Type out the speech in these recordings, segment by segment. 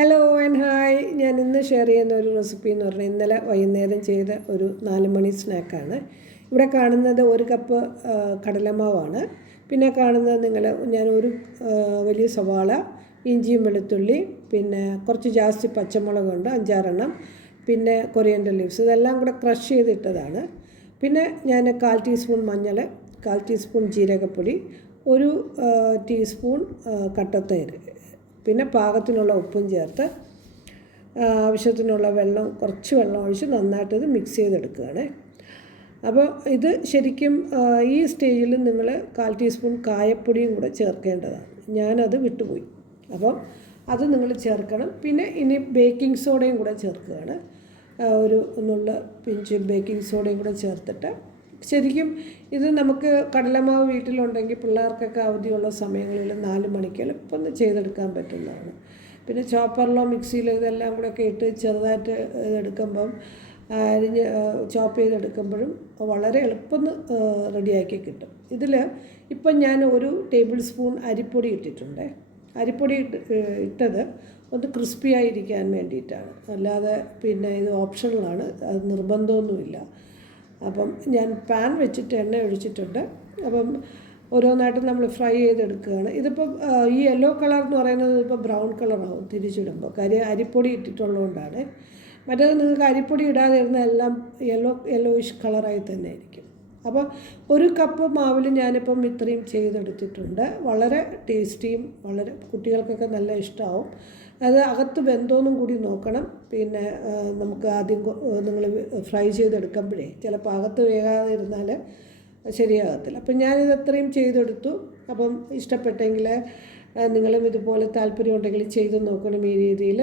Hello and hi. ഞാൻ ഇന്ന് share ചെയ്യുന്ന ഒരു റെസിപ്പി എന്ന് പറഞ്ഞാൽ ഇന്നലെ വൈകുന്നേരം ചെയ്ത ഒരു 4 മണി സ്നാക്കാണ്. ഇവിടെ കാണുന്നത് 1 കപ്പ് കടലമാവാണ്. പിന്നെ കാണുന്നത് ഞാൻ ഒരു വലിയ സവാള, ഇഞ്ചിയും വെളുത്തുള്ളി, പിന്നെ കുറച്ച് ജാസ്തി പച്ചമുളകുണ്ട് 5-6 പിന്നെ കൊറിയൻഡർ ലീവ്സ്, ഇതെല്ലാം കൂടെ ക്രഷ് ചെയ്തിട്ടതാണ്. പിന്നെ ഞാൻ 1/4 ടീസ്പൂൺ മഞ്ഞൾ, 1/4 ടീസ്പൂൺ ജീരകപ്പൊടി, 1 ടീസ്പൂൺ കട്ടത്തൈര്, പിന്നെ പാകത്തിനുള്ള ഉപ്പും ചേർത്ത് ആവശ്യത്തിനുള്ള കുറച്ച് വെള്ളം ഒഴിച്ച് നന്നായിട്ടത് മിക്സ് ചെയ്തെടുക്കുകയാണ്. അപ്പോൾ ഇത് ശരിക്കും ഈ സ്റ്റേജിൽ നിങ്ങൾ 1/4 ടീസ്പൂൺ കായപ്പൊടിയും കൂടെ ചേർക്കേണ്ടതാണ്. ഞാനത് വിട്ടുപോയി. അപ്പം അത് നിങ്ങൾ ചേർക്കണം. പിന്നെ ഇനി ബേക്കിംഗ് സോഡയും കൂടെ ചേർക്കുകയാണ്. ഒരു പിഞ്ച് ബേക്കിംഗ് സോഡയും കൂടെ ചേർത്തിട്ട് ശരിക്കും ഇത് നമുക്ക് കടലമാവ് വീട്ടിലുണ്ടെങ്കിൽ പിള്ളേർക്കൊക്കെ അവധിയുള്ള സമയങ്ങളിൽ 4 മണിക്ക് എളുപ്പം ചെയ്തെടുക്കാൻ പറ്റുന്നതാണ്. പിന്നെ ചോപ്പറിലോ മിക്സിയിലോ ഇതെല്ലാം കൂടെ ഒക്കെ ഇട്ട് ചെറുതായിട്ട് ഇതെടുക്കുമ്പം ചോപ്പ് ചെയ്തെടുക്കുമ്പോഴും വളരെ എളുപ്പം റെഡിയാക്കി കിട്ടും. ഇതിൽ ഇപ്പം ഞാൻ 1 ടേബിൾ സ്പൂൺ അരിപ്പൊടി ഇട്ടിട്ടുണ്ട്. അരിപ്പൊടി ഇട്ടത് ഒന്ന് ക്രിസ്പി ആയിരിക്കാൻ വേണ്ടിയിട്ടാണ്, അല്ലാതെ പിന്നെ ഇത് ഓപ്ഷണലാണ്, അത് നിർബന്ധമൊന്നുമില്ല. അപ്പം ഞാൻ പാൻ വെച്ചിട്ട് എണ്ണ ഒഴിച്ചിട്ടുണ്ട്. അപ്പം ഓരോന്നായിട്ട് നമ്മൾ ഫ്രൈ ചെയ്തെടുക്കുകയാണ്. ഇതിപ്പം ഈ യെല്ലോ കളർ എന്ന് പറയുന്നത് ഇപ്പോൾ ബ്രൗൺ കളറാവും തിരിച്ചിടുമ്പോൾ, കാര്യം അരിപ്പൊടി ഇട്ടിട്ടുള്ളതുകൊണ്ടാണ്. മറ്റേത് നിങ്ങൾക്ക് അരിപ്പൊടി ഇടാതെ ഇരുന്ന എല്ലാം യെല്ലോയിഷ് കളറായി തന്നെ ആയിരിക്കും. അപ്പോൾ 1 കപ്പ് മാവിൽ ഞാനിപ്പം ഇത്രയും ചെയ്തെടുത്തിട്ടുണ്ട്. വളരെ ടേസ്റ്റിയും വളരെ കുട്ടികൾക്കൊക്കെ നല്ല ഇഷ്ടമാവും. അത് അകത്ത് വെന്തോന്നും കൂടി നോക്കണം. പിന്നെ നമുക്ക് ആദ്യം നിങ്ങൾ ഫ്രൈ ചെയ്തെടുക്കുമ്പോഴേ ചിലപ്പോൾ അകത്ത് വേകാതെ ഇരുന്നാൽ ശരിയാകത്തില്ല. അപ്പം ഞാനിത് അത്രയും ചെയ്തെടുത്തു. അപ്പം ഇഷ്ടപ്പെട്ടെങ്കിൽ നിങ്ങളും ഇതുപോലെ താല്പര്യമുണ്ടെങ്കിൽ ചെയ്ത് നോക്കണം ഈ രീതിയിൽ.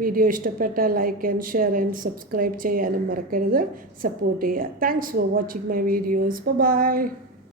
വീഡിയോ ഇഷ്ടപ്പെട്ടാൽ like and share and subscribe ചെയ്യാനും മറക്കരുത്. സപ്പോർട്ട് ചെയ്യുക. Thanks for watching my videos. By.